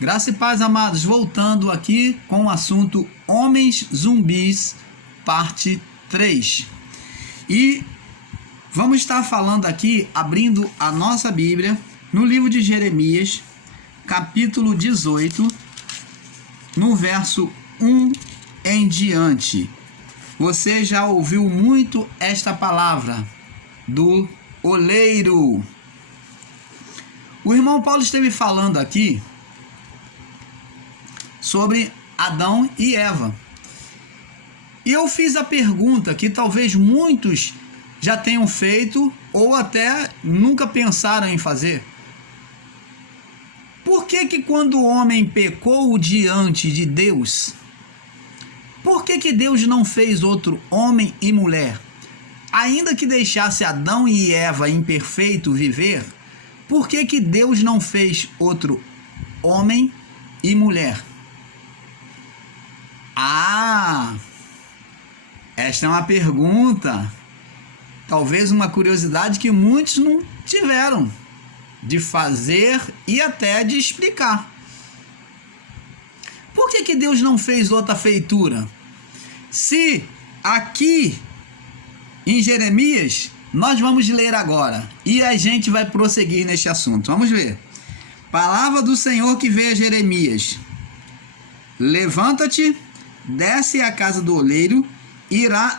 Graça e paz, amados, voltando aqui com o assunto Homens Zumbis, parte 3. E vamos estar falando aqui, abrindo a nossa Bíblia, no livro de Jeremias, capítulo 18, no verso 1 em diante. Você já ouviu muito esta palavra do oleiro. O irmão Paulo esteve falando aqui sobre Adão e Eva. E eu fiz a pergunta que talvez muitos já tenham feito ou até nunca pensaram em fazer. Por que quando o homem pecou diante de Deus, por que Deus não fez outro homem e mulher? Ainda que deixasse Adão e Eva imperfeito viver, por que Deus não fez outro homem e mulher? Esta é uma pergunta, talvez uma curiosidade que muitos não tiveram de fazer e até de explicar. Por que Deus não fez outra feitura? Se aqui em Jeremias, nós vamos ler agora e a gente vai prosseguir neste assunto. Vamos ver. Palavra do Senhor que veio a Jeremias. Levanta-te, desce à casa do oleiro,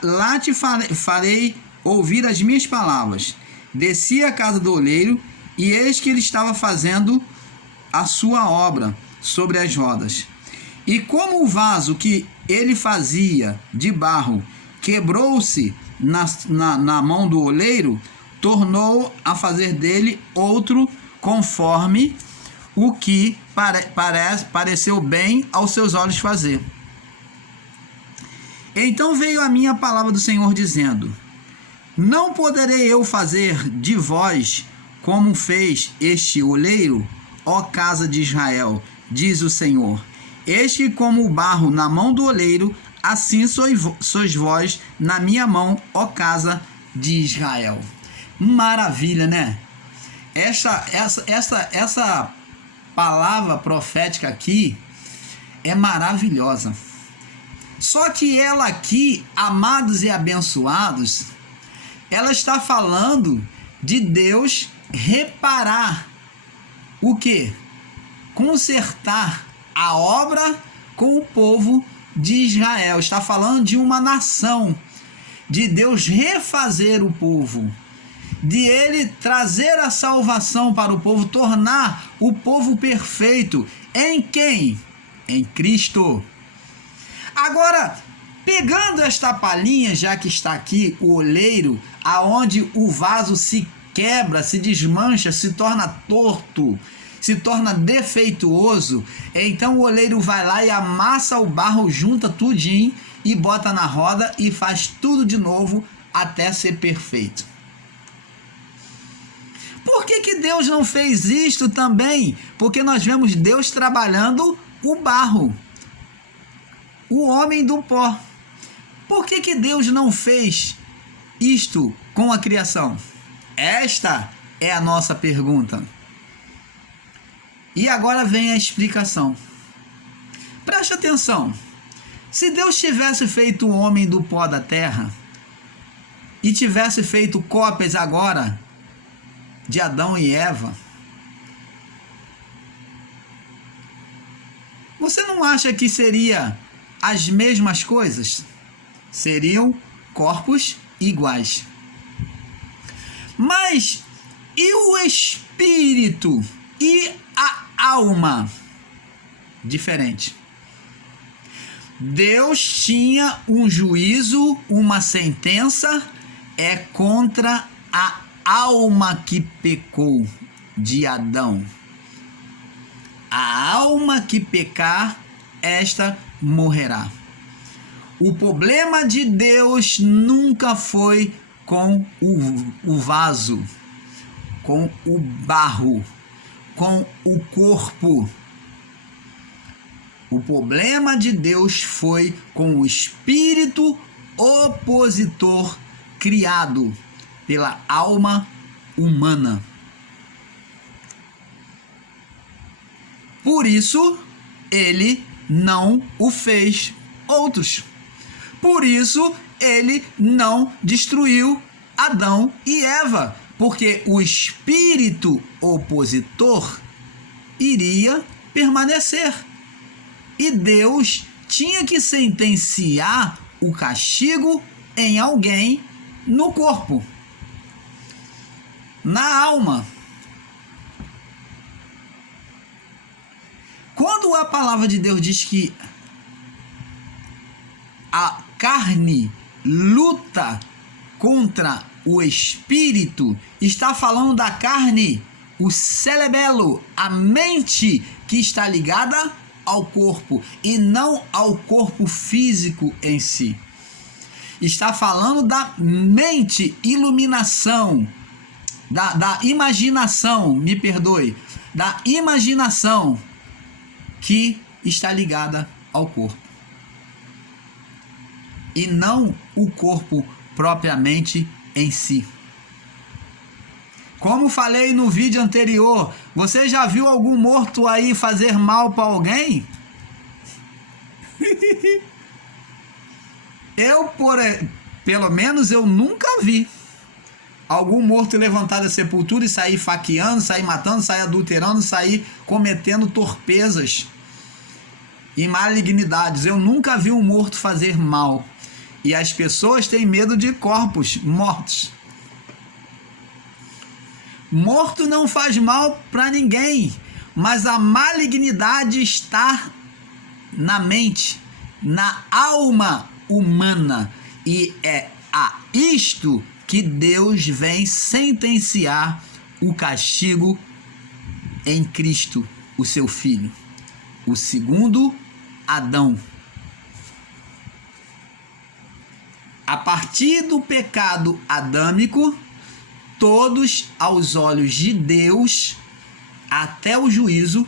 lá te farei ouvir as minhas palavras. Desci à casa do oleiro, e eis que ele estava fazendo a sua obra sobre as rodas. E como o vaso que ele fazia de barro quebrou-se na mão do oleiro, tornou a fazer dele outro conforme o que pareceu bem aos seus olhos fazer. Então veio a minha palavra do Senhor dizendo: não poderei eu fazer de vós como fez este oleiro, ó casa de Israel, diz o Senhor. Este como o barro na mão do oleiro, assim sois vós na minha mão, ó casa de Israel. Maravilha, né? Essa palavra profética aqui é maravilhosa. Só que ela aqui, amados e abençoados, ela está falando de Deus reparar o quê? Consertar a obra com o povo de Israel. Está falando de uma nação, de Deus refazer o povo, de ele trazer a salvação para o povo, tornar o povo perfeito. Em quem? Em Cristo. Agora, pegando esta palhinha, já que está aqui o oleiro, aonde o vaso se quebra, se desmancha, se torna torto, se torna defeituoso, então o oleiro vai lá e amassa o barro, junta tudinho e bota na roda e faz tudo de novo até ser perfeito. Por que Deus não fez isto também? Porque nós vemos Deus trabalhando o barro, o homem do pó. Por que Deus não fez isto com a criação? Esta é a nossa pergunta. E agora vem a explicação. Preste atenção. Se Deus tivesse feito o homem do pó da terra e tivesse feito cópias agora de Adão e Eva, você não acha que seria as mesmas coisas? Seriam corpos iguais. Mas e o espírito e a alma? Diferente. Deus tinha um juízo, uma sentença, contra a alma que pecou de Adão. A alma que pecar, esta morrerá. O problema de Deus nunca foi com o vaso, com o barro, com o corpo. O problema de Deus foi com o espírito opositor criado pela alma humana. Por isso, ele não o fez outros. Por isso, ele não destruiu Adão e Eva, porque o espírito opositor iria permanecer. E Deus tinha que sentenciar o castigo em alguém no corpo, na alma. Quando a palavra de Deus diz que a carne luta contra o espírito, está falando da carne, o cerebelo, a mente que está ligada ao corpo e não ao corpo físico em si. Está falando da mente, iluminação, da imaginação, me perdoe, da imaginação que está ligada ao corpo. E não o corpo propriamente em si. Como falei no vídeo anterior, você já viu algum morto aí fazer mal para alguém? Pelo menos eu nunca vi algum morto levantar da sepultura e sair faqueando, sair matando, sair adulterando, sair cometendo torpezas e malignidades. Eu nunca vi um morto fazer mal. E as pessoas têm medo de corpos mortos. Morto não faz mal para ninguém, mas a malignidade está na mente, na alma humana, e é a isto que Deus vem sentenciar o castigo em Cristo, o seu Filho, o segundo Adão. A partir do pecado adâmico, todos aos olhos de Deus, até o juízo,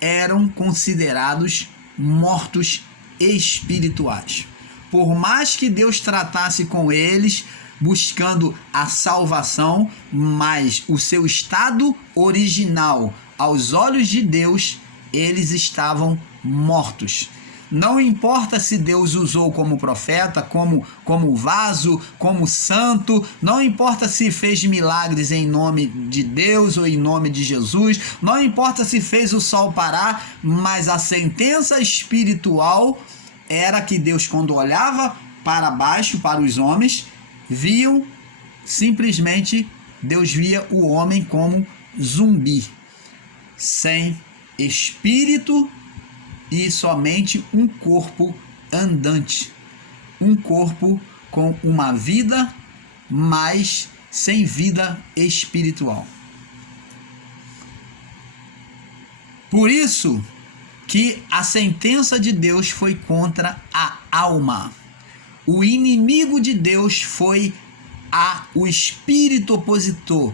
eram considerados mortos espirituais. Por mais que Deus tratasse com eles, buscando a salvação, mas o seu estado original, aos olhos de Deus, eles estavam mortos. Não importa se Deus usou como profeta, como vaso, como santo, não importa se fez milagres em nome de Deus ou em nome de Jesus, não importa se fez o sol parar, mas a sentença espiritual era que Deus, quando olhava para baixo, para os homens, viam simplesmente, Deus via o homem como zumbi, sem espírito e somente um corpo andante, um corpo com uma vida, mas sem vida espiritual. Por isso que a sentença de Deus foi contra a alma. O inimigo de Deus foi o espírito opositor,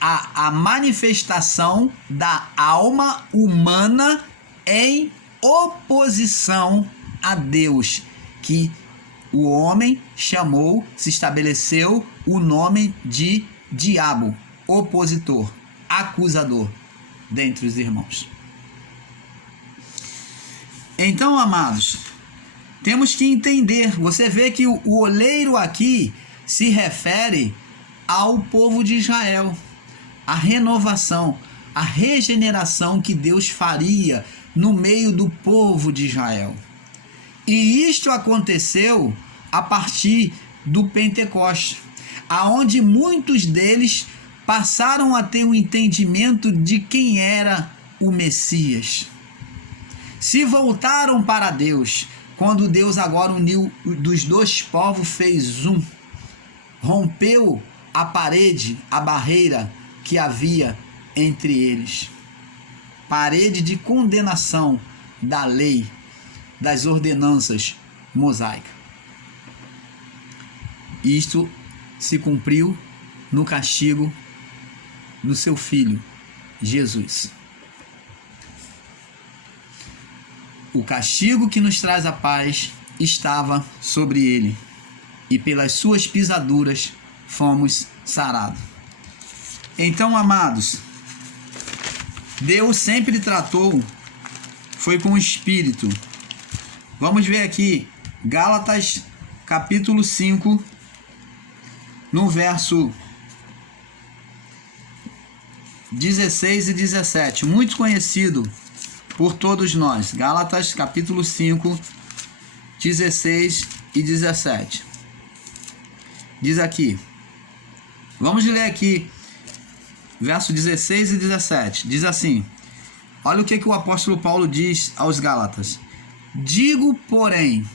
a manifestação da alma humana em oposição a Deus, que o homem chamou, se estabeleceu o nome de diabo, opositor, acusador, dentre os irmãos. Então, amados, temos que entender, você vê que o oleiro aqui se refere ao povo de Israel, a renovação, a regeneração que Deus faria no meio do povo de Israel. E isto aconteceu a partir do Pentecostes, aonde muitos deles passaram a ter um entendimento de quem era o Messias. Se voltaram para Deus, quando Deus agora uniu dos dois povos, fez um, rompeu a parede, a barreira que havia entre eles. Parede de condenação da lei, das ordenanças mosaicas. Isto se cumpriu no castigo do seu Filho, Jesus. O castigo que nos traz a paz estava sobre ele, e pelas suas pisaduras fomos sarados. Então, amados, Deus sempre tratou, foi com o Espírito. Vamos ver aqui, Gálatas capítulo 5, no verso 16 e 17, muito conhecido por todos nós. Gálatas capítulo 5, 16 e 17. Diz aqui, vamos ler aqui, verso 16 e 17. Diz assim, olha o que o apóstolo Paulo diz aos Gálatas. Digo, porém,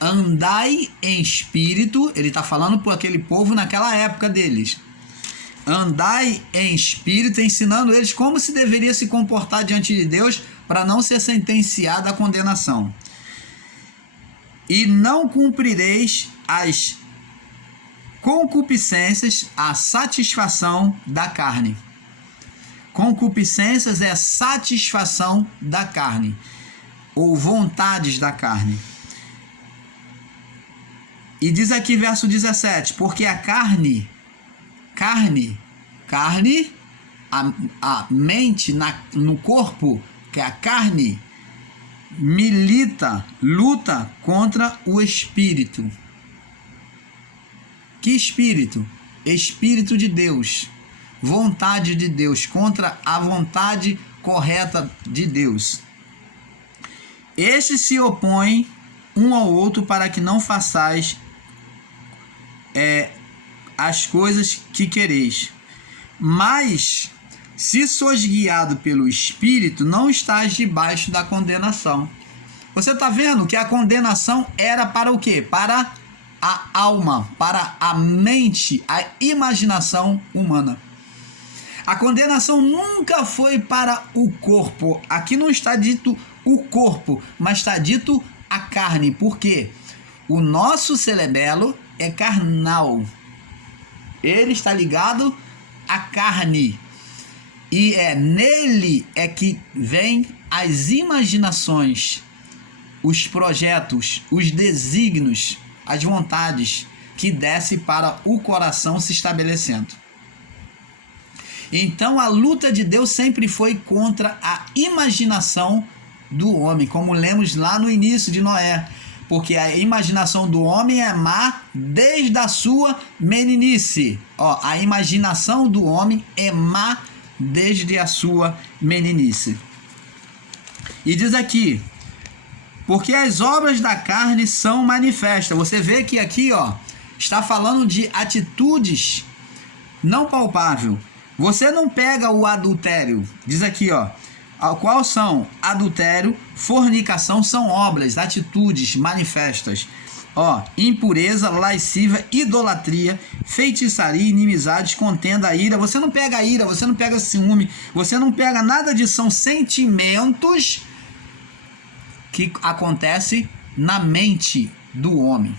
andai em espírito, ele está falando por aquele povo naquela época deles. Andai em espírito, ensinando eles como se deveria se comportar diante de Deus para não ser sentenciado à condenação. E não cumprireis as concupiscências, a satisfação da carne. Concupiscências é satisfação da carne, ou vontades da carne. E diz aqui verso 17, porque a carne, a mente no corpo, que é a carne, luta contra o espírito. Que espírito? Espírito de Deus, vontade de Deus, contra a vontade correta de Deus. Estes se opõem um ao outro para que não façais as coisas que quereis. Mas, se sois guiado pelo Espírito, não estás debaixo da condenação. Você está vendo que a condenação era para o quê? Para a alma, para a mente, a imaginação humana. A condenação nunca foi para o corpo. Aqui não está dito o corpo, mas está dito a carne. Por quê? O nosso cerebelo é carnal. Ele está ligado à carne. E nele é que vem as imaginações, os projetos, os desígnios, as vontades que desce para o coração se estabelecendo. Então a luta de Deus sempre foi contra a imaginação do homem, como lemos lá no início de Noé. Porque a imaginação do homem é má desde a sua meninice. A imaginação do homem é má desde a sua meninice. E diz aqui, porque as obras da carne são manifestas. Você vê que aqui está falando de atitudes não palpáveis. Você não pega o adultério. Diz aqui, qual são? Adultério, fornicação são obras, atitudes manifestas. Impureza, lascívia, idolatria, feitiçaria, inimizades, contenda, ira. Você não pega a ira, você não pega ciúme, você não pega nada disso. São sentimentos que acontecem na mente do homem.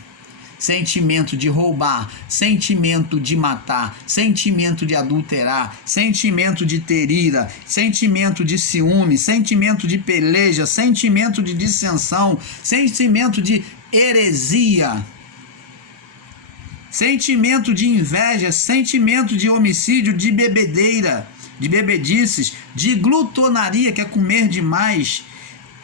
Sentimento de roubar, sentimento de matar, sentimento de adulterar, sentimento de ter ira, sentimento de ciúme, sentimento de peleja, sentimento de dissensão, sentimento de heresia, sentimento de inveja, sentimento de homicídio, de bebedeira, de bebedices, de glutonaria, que é comer demais,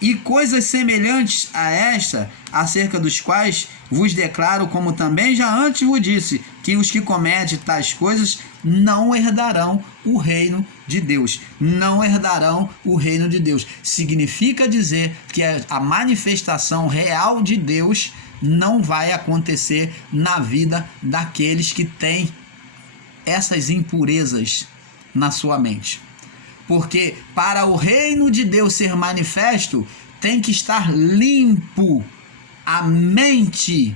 e coisas semelhantes a esta, acerca dos quais vos declaro, como também já antes vos disse, que os que cometem tais coisas não herdarão o reino de Deus. Não herdarão o reino de Deus. Significa dizer que a manifestação real de Deus não vai acontecer na vida daqueles que têm essas impurezas na sua mente. Porque para o reino de Deus ser manifesto, tem que estar limpo. A mente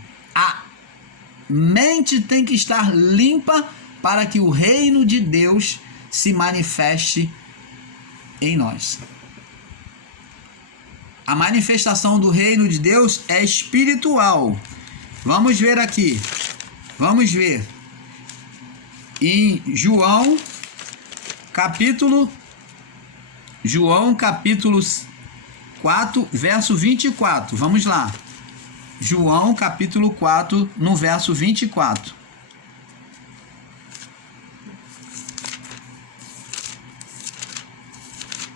tem que estar limpa para que o reino de Deus se manifeste em nós. A manifestação do reino de Deus é espiritual. Vamos ver aqui. Vamos ver. Em João capítulo 4, verso 24. Vamos lá. João capítulo 4, no verso 24.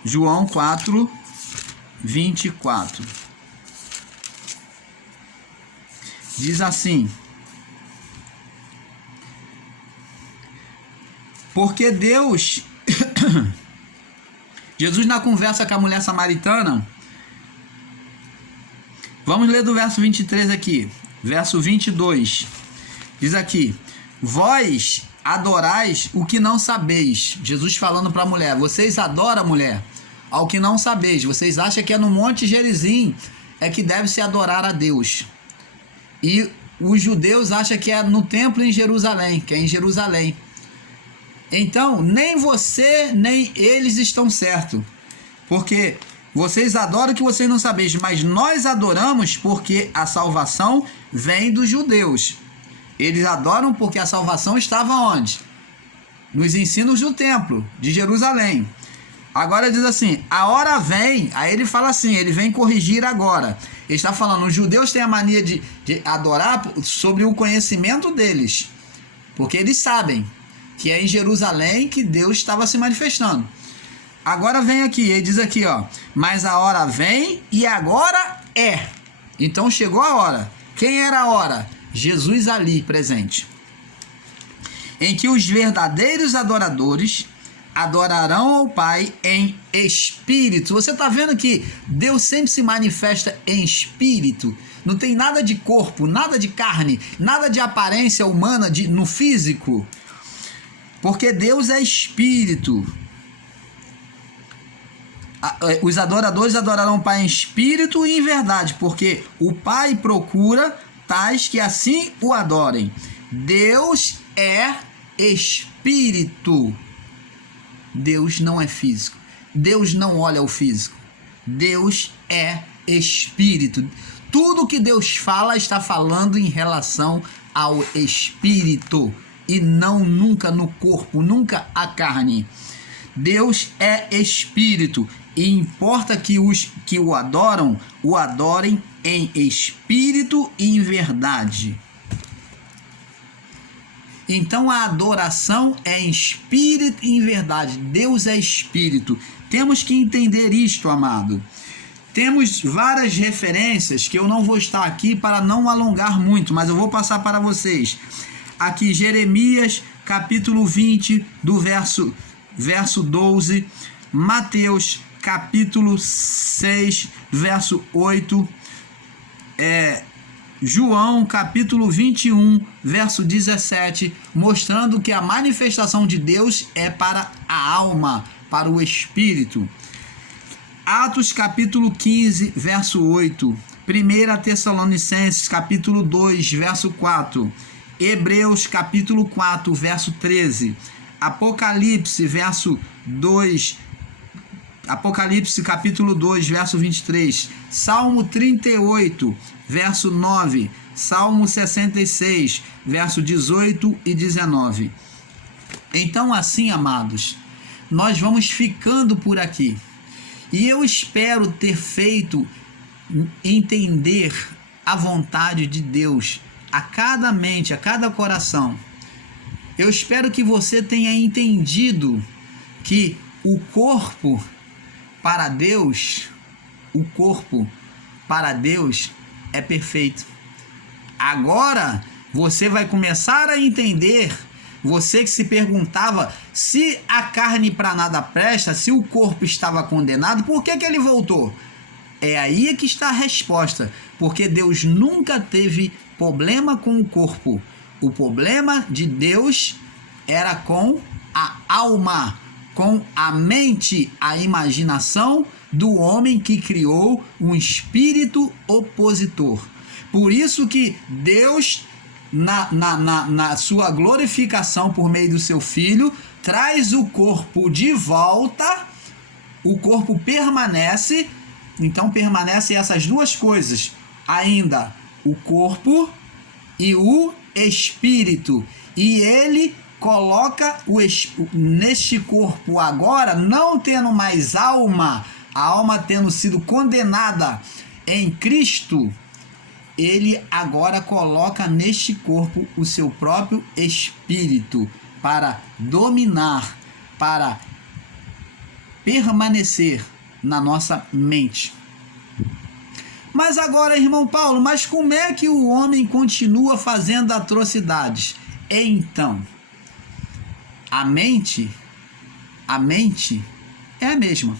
João 4, 24. Diz assim: porque Deus... Jesus, na conversa com a mulher samaritana, vamos ler do verso 23 aqui, verso 22, diz aqui: vós adorais o que não sabeis. Jesus falando para a mulher: vocês adoram, mulher, ao que não sabeis. Vocês acham que é no Monte Gerizim é que deve se adorar a Deus, e os judeus acham que é no templo em Jerusalém, que é em Jerusalém. Então, nem você, nem eles estão certos, porque vocês adoram o que vocês não sabeis, mas nós adoramos porque a salvação vem dos judeus. Eles adoram porque a salvação estava onde? Nos ensinos do templo de Jerusalém. Agora diz assim: a hora vem, aí ele fala assim, ele vem corrigir agora. Ele está falando, os judeus têm a mania de adorar sobre o conhecimento deles, porque eles sabem que é em Jerusalém que Deus estava se manifestando. Agora vem aqui, ele diz aqui, ó: mas a hora vem e agora é. Então chegou a hora. Quem era a hora? Jesus ali presente. Em que os verdadeiros adoradores adorarão ao Pai em espírito. Você está vendo que Deus sempre se manifesta em espírito. Não tem nada de corpo, nada de carne, nada de aparência humana no físico. Porque Deus é espírito. Os adoradores adorarão o Pai em espírito e em verdade, porque o Pai procura tais que assim o adorem. Deus é espírito. Deus não é físico. Deus não olha o físico. Deus é espírito. Tudo que Deus fala está falando em relação ao espírito, e não nunca no corpo, nunca a carne. Deus é espírito, e importa que os que o adoram, o adorem em espírito e em verdade. Então a adoração é em espírito e em verdade. Deus é espírito. Temos que entender isto, amado. Temos várias referências que eu não vou estar aqui para não alongar muito, mas eu vou passar para vocês. Aqui Jeremias capítulo 20 do verso 12, Mateus capítulo 6 verso 8, João capítulo 21 verso 17, mostrando que a manifestação de Deus é para a alma, para o espírito. Atos capítulo 15 verso 8, 1 Tessalonicenses capítulo 2 verso 4, Hebreus capítulo 4 verso 13, Apocalipse capítulo 2 verso 23, Salmo 38 verso 9, Salmo 66 verso 18 e 19. Então assim, amados, nós vamos ficando por aqui, e eu espero ter feito entender a vontade de Deus a cada mente, a cada coração. Eu espero que você tenha entendido que o corpo para Deus é perfeito. Agora você vai começar a entender, você que se perguntava se a carne para nada presta, se o corpo estava condenado, por que ele voltou? É aí que está a resposta, porque Deus nunca teve problema com o corpo. O problema de Deus era com a alma, com a mente, a imaginação do homem que criou um espírito opositor. Por isso que Deus, na sua glorificação por meio do seu Filho, traz o corpo de volta, o corpo permanece. Então permanecem essas duas coisas, ainda o corpo e o espírito, e ele coloca neste corpo agora, não tendo mais alma, a alma tendo sido condenada em Cristo, ele agora coloca neste corpo o seu próprio espírito para dominar, para permanecer na nossa mente. Mas agora, irmão Paulo, mas como é que o homem continua fazendo atrocidades? Então, a mente é a mesma.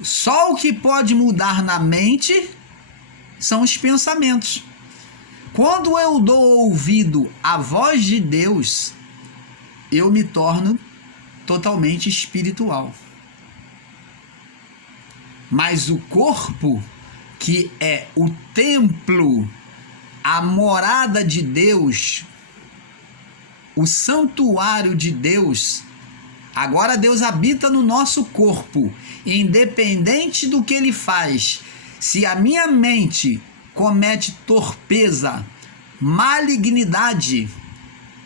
Só o que pode mudar na mente são os pensamentos. Quando eu dou ouvido à voz de Deus, eu me torno totalmente espiritual. Mas o corpo, que é o templo, a morada de Deus, o santuário de Deus, agora Deus habita no nosso corpo, independente do que ele faz. Se a minha mente comete torpeza, malignidade,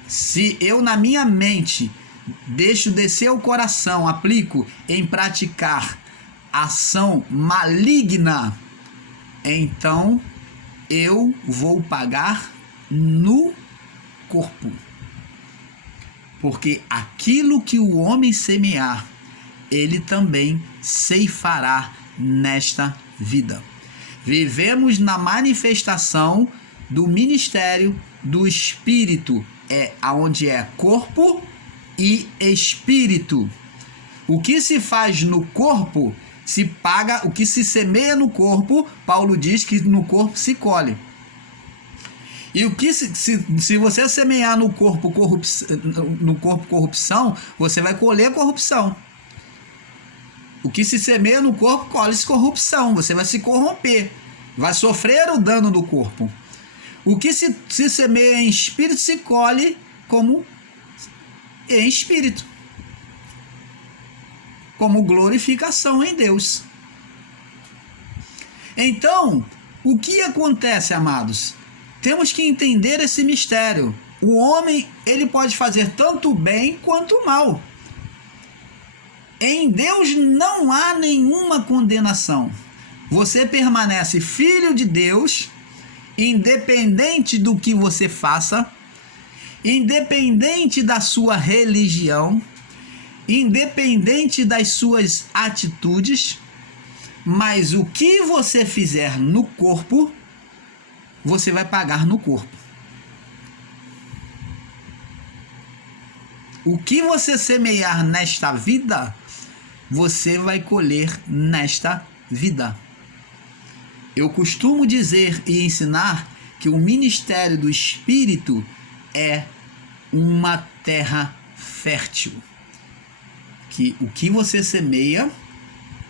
se eu na minha mente deixo descer o coração, aplico em praticar ação maligna, então eu vou pagar no corpo. Porque aquilo que o homem semear, ele também ceifará nesta vida. Vivemos na manifestação do ministério do Espírito, onde é corpo e espírito. O que se faz no corpo se paga, o que se semeia no corpo, Paulo diz que no corpo se colhe. E o que se você semear no corpo corrupção, você vai colher corrupção. O que se semeia no corpo, colhe-se corrupção. Você vai se corromper, vai sofrer o dano do corpo. O que se semeia em espírito, se colhe como em espírito, como glorificação em Deus. Então, o que acontece, amados? Temos que entender esse mistério. O homem, ele pode fazer tanto bem quanto mal. Em Deus não há nenhuma condenação. Você permanece filho de Deus, independente do que você faça, independente da sua religião, independente das suas atitudes, mas o que você fizer no corpo, você vai pagar no corpo. O que você semear nesta vida, você vai colher nesta vida. Eu costumo dizer e ensinar que o ministério do Espírito é uma terra fértil. Que o que você semeia,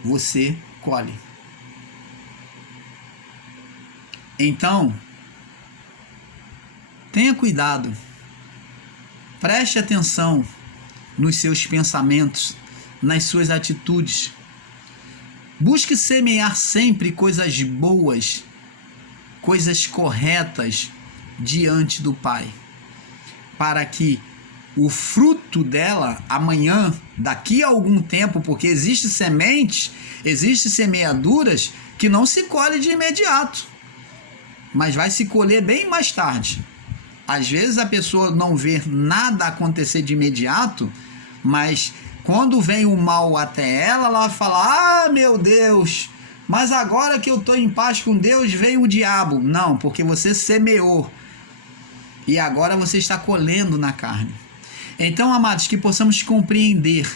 você colhe. Então, tenha cuidado, preste atenção nos seus pensamentos, nas suas atitudes. Busque semear sempre coisas boas, coisas corretas diante do Pai, para que o fruto dela amanhã, daqui a algum tempo, porque existem sementes, existem semeaduras que não se colhe de imediato, mas vai se colher bem mais tarde. Às vezes a pessoa não vê nada acontecer de imediato, mas quando vem o mal até ela, ela vai falar: ah, meu Deus, mas agora que eu estou em paz com Deus, vem o diabo. Não, porque você semeou e agora você está colhendo na carne. Então, amados, que possamos compreender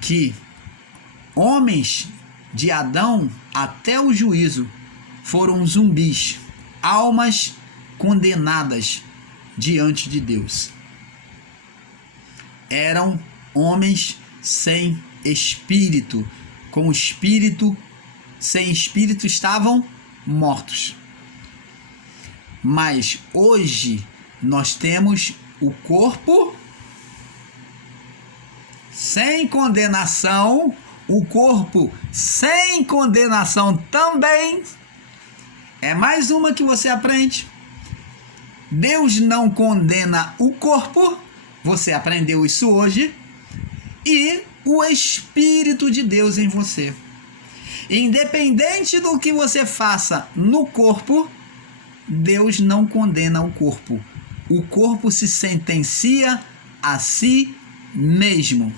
que homens de Adão até o juízo foram zumbis, almas condenadas diante de Deus. Eram homens sem espírito, com espírito, sem espírito, estavam mortos. Mas hoje nós temos o corpo sem condenação, o corpo sem condenação também. É mais uma que você aprende. Deus não condena o corpo, você aprendeu isso hoje, e o Espírito de Deus em você. Independente do que você faça no corpo, Deus não condena o corpo. O corpo se sentencia a si mesmo.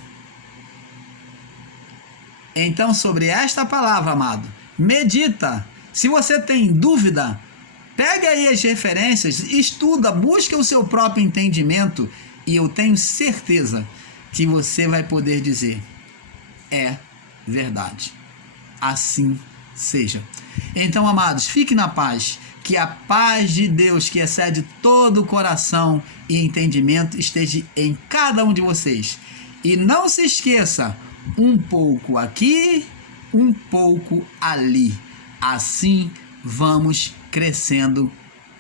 Então, sobre esta palavra, amado, medita. Se você tem dúvida, pega aí as referências, estuda, busca o seu próprio entendimento e eu tenho certeza que você vai poder dizer: é verdade. Assim seja. Então, amados, fique na paz. Que a paz de Deus, que excede todo o coração e entendimento, esteja em cada um de vocês. E não se esqueça, um pouco aqui, um pouco ali. Assim vamos crescendo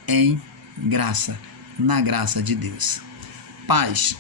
em graça, na graça de Deus. Paz.